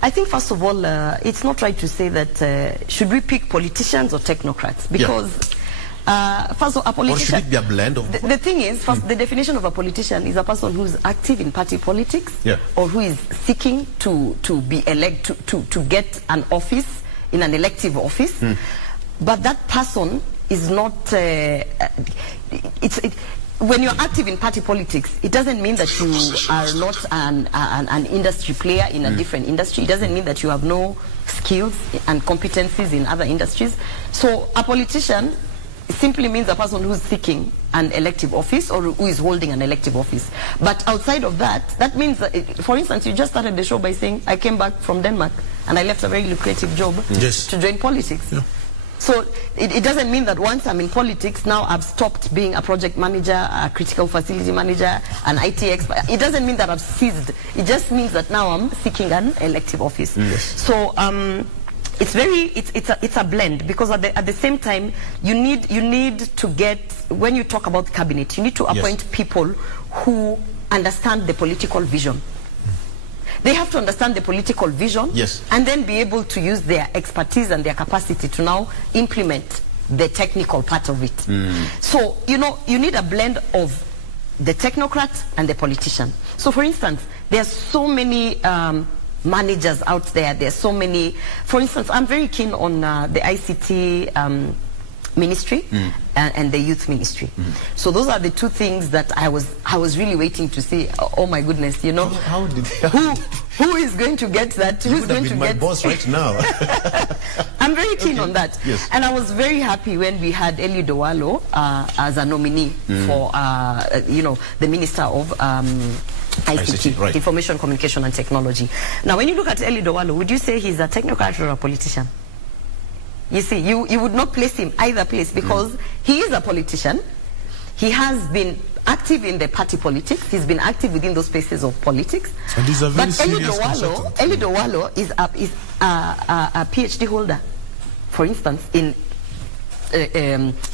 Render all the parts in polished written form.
I think, first of all, it's not right to say that should we pick politicians or technocrats? Because, first of all, a politician... Or should it be a blend of... The thing is, first, the definition of a politician is a person who's active in party politics, or who is seeking to be elected, to get an office, in an elective office. But that person is not... when you're active in party politics, it doesn't mean that you are not an industry player in a different industry. It doesn't mean that you have no skills and competencies in other industries. So a politician simply means a person who's seeking an elective office or who is holding an elective office. But outside of that, that means that, for instance, you just started the show by saying, I came back from Denmark and I left a very lucrative job to join politics. So it doesn't mean that once I'm in politics, now I've stopped being a project manager, a critical facility manager, an IT expert. It doesn't mean that I've ceased. It just means that now I'm seeking an elective office. So it's a blend, because at the same time you need to get, when you talk about cabinet, you need to appoint people who understand the political vision. They have to understand the political vision, and then be able to use their expertise and their capacity to now implement the technical part of it. So, you need a blend of the technocrat and the politician. So, for instance, there are so many managers out there. There are so many. For instance, I'm very keen on the ICT ministry and the youth ministry. So those are the two things that I was really waiting to see. Oh my goodness, How did who is going to get that? Who's going to get my boss right now? I'm very keen on that. And I was very happy when we had Eli Dowalo as a nominee for the Minister of ICT, Information, Communication and Technology. Now, when you look at Eli Dowalo, would you say he's a technocrat or a politician? You see, you would not place him either place, because he is a politician. He has been active in the party politics. He's been active within those spaces of politics. And he's a very but Eli Dowalo is a PhD holder. For instance, he's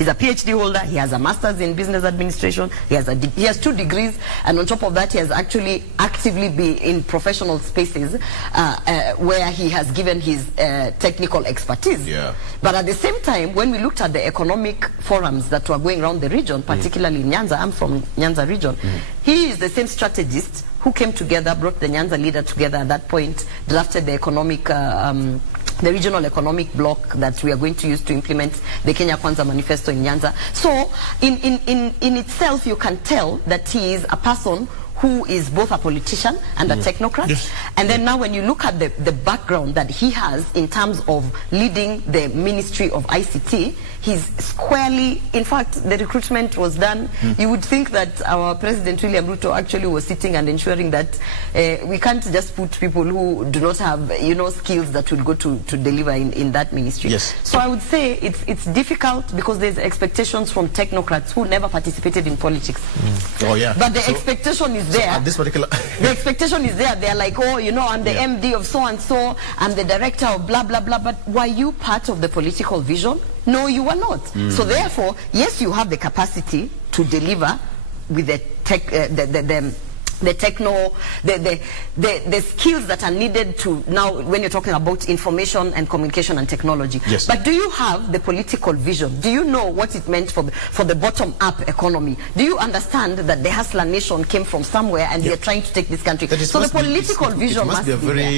a PhD holder. He has a master's in business administration. He has 2 degrees, and on top of that, he has actually actively been in professional spaces where he has given his technical expertise. But at the same time, when we looked at the economic forums that were going around the region, particularly in Nyanza, I'm from Nyanza region, he is the same strategist who came together, brought the Nyanza leader together at that point, drafted the economic the regional economic bloc that we are going to use to implement the Kenya Kwanza manifesto in Nyanza. So in itself, you can tell that he is a person who is both a politician and a technocrat. And then now when you look at the background that he has in terms of leading the Ministry of ICT, he's squarely, in fact, the recruitment was done. You would think that our President William Ruto actually was sitting and ensuring that we can't just put people who do not have, skills that will go to deliver in that ministry. So I would say it's difficult because there's expectations from technocrats who never participated in politics. But the expectation is there. At this particular the expectation is there. They're like, oh, I'm the MD of so-and-so, I'm the director of blah, blah, blah. But were you part of the political vision? No, you were not. So therefore, yes, you have the capacity to deliver with the the skills that are needed to now, when you're talking about information and communication and technology. But do you have the political vision? Do you know what it meant for the bottom-up economy? Do you understand that the hustler nation came from somewhere and they're trying to take this country? So the political vision must be there.